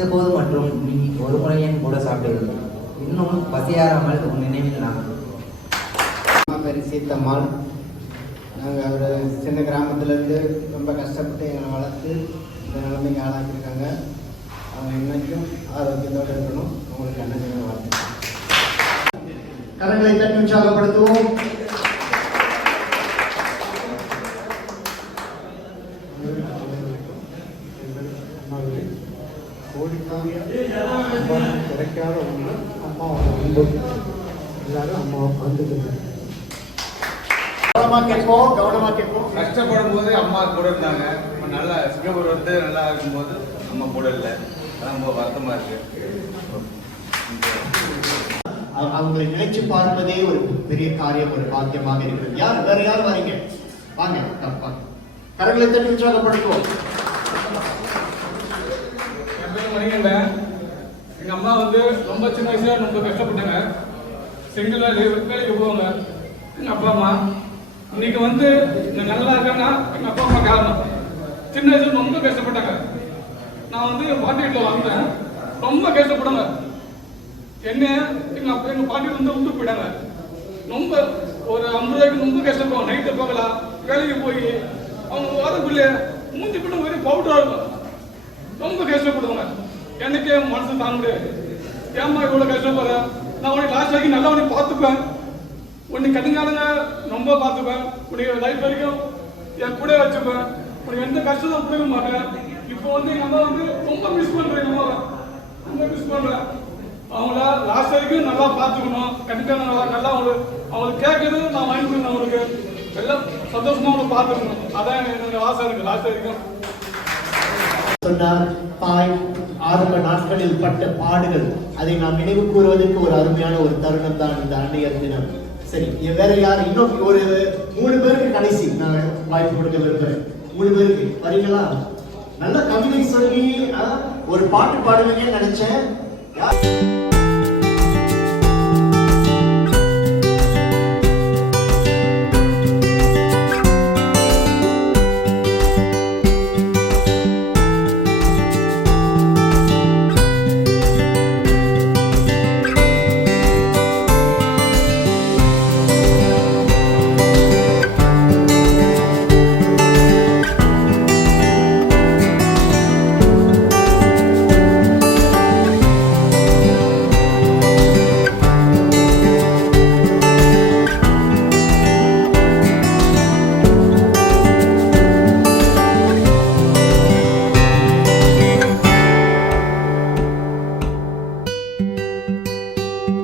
பசித்த போது மற்றும் நீ ஒரு முறையன் கூட சாப்பிட்டது இன்னும் பசியாராமல் உன் நினைவில் நான். பேர் சீத்தம்மாள். நாங்கள் ஒரு சின்ன கிராமத்துலேருந்து ரொம்ப கஷ்டப்பட்டு எங்களை வளர்த்து இந்த நிலைமைக்கு ஆளாக்கியிருக்காங்க. அவங்க இன்னைக்கும் ஆரோக்கியத்தோடு இருக்கணும். உங்களுக்கு அண்ணன் வாழ்த்து. கரங்களை தட்டி உற்சாகப்படுத்துவோம். கிடைக்காத ஒன்று அம்மாவோட அன்பு. எல்லாரும் அம்மாவை பார்த்துக்கிறாங்க. கவனமா கேட்போம். கஷ்டப்படும் போது அம்மா கூட இருந்தாங்க. நல்லா சிங்கப்பூர் வந்து நல்லா இருக்கும்போது அம்மா கூட இல்லை. ரொம்ப வருத்தமா இருக்கு. அவங்களை நினைச்சு பார்ப்பதே ஒரு பெரிய காரியம், ஒரு பாக்கியமாக இருக்கிறது. யார் வேற யார் வரீங்க? வாங்க, கரங்களை தட்டி உற்சாகப்படுத்துவோம். என் பேர் மணிகண்ட. எங்க அம்மா வந்து ரொம்ப சின்ன வயசுல ரொம்ப கஷ்டப்பட்டாங்க. செங்கல்ல வேலைக்கு போவாங்க. எங்க அப்பா அம்மா இன்னைக்கு வந்து நல்லா இருக்காங்கன்னா எங்க அப்பா அம்மா காரணம். சின்ன வயசுல ரொம்ப கஷ்டப்பட்டாங்க. நான் வந்து என் பாட்டி வீட்டில் வந்தேன். ரொம்ப கஷ்டப்படுங்க. என்ன எங்க பாட்டி வந்து விட்டு போயிட்டாங்க. ரொம்ப ஒரு 50 ரூபாய்க்கு ரொம்ப கஷ்டப்படுவோம். நைட்டு போகலாம், வேலைக்கு போய் அவங்க வரக்குள்ளே மூஞ்சி பின்ன ஒரே பவுடரா இருக்கும். ரொம்ப கஷ்டப்படுவாங்க. எனக்கே மனசு தாங்க முடியாது. ஏம்மா இவ்வளவு கஷ்டப்படுற? நான் உனக்கு லாஸ்ட் வரைக்கும் நல்லா உனக்கு பார்த்துப்பேன். உன்னை கடுங்காலங்க ரொம்ப பார்த்துப்பேன். உனக்கு லைஃப் வரைக்கும் என் கூட வச்சுப்பேன். உனக்கு எந்த கஷ்டமும் கொடுக்க மாட்டேன். இப்போ வந்து எங்க அம்மா வந்து ரொம்ப மிஸ் பண்றேன். எங்க அம்மாவை ரொம்ப மிஸ் பண்றேன். அவங்கள லாஸ்ட் வரைக்கும் நல்லா பார்த்துக்கணும். கண்டிப்பாக நல்லா அவங்களுக்கு கேட்கறது நான் வாங்கி கொடுக்கணும். அவங்களுக்கு எல்லாம் சந்தோஷமா அவங்களை பார்த்துக்கணும். அதான் என்னோட ஆசை இருக்கு லாஸ்ட் வரைக்கும். சொன்னார் தாய் ஆரம்ப நாட்களில் பட்ட பாடுகள், அதை நாம் நினைவு கூறுவதற்கு ஒரு அருமையான ஒரு தருணம் தான் இந்த அன்னையர் தினம். சரி, வேற யார்? இன்னும் ஒரு 3 பேருக்கு கடைசி நான் வாய்ப்பு கொடுக்க விரும்புறேன். 3 பேருக்கு வரீங்களா? நல்ல கவிதை சொல்லி ஒரு பாட்டு பாடுவீங்கன்னு நினைச்சேன்.